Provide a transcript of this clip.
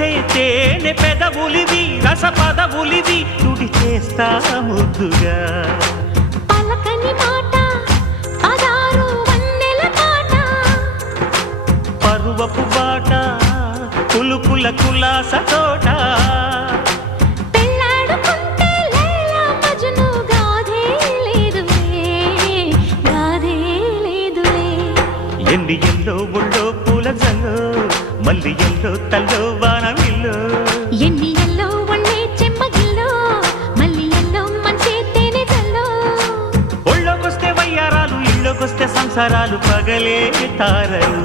మెరిసే తేనె పెదవులివి రస పదవులివి తుడి చేస్తా ముద్దుగా పలకని మాట పదారు వన్నెల పాట పరువపు బాట కులుకుల కులాస తోట పెళ్ళాడుకుంటే లైలా మజ్ను గాథే లేదులే ఎండి ఎల్లో ఒళ్ళో పూల జల్లో మల్లి ఎల్లో తల్లో వానవిల్లో ఎన్ని ఎల్లో ఒళ్ళే చెమ్మగిల్లో మల్లి ఎల్లో మంచి తేనె జల్లో ఒళ్ళోకొస్తే వయ్యారాలు ఇళ్ళోకొస్తే సంసారాలు పగలే తారలు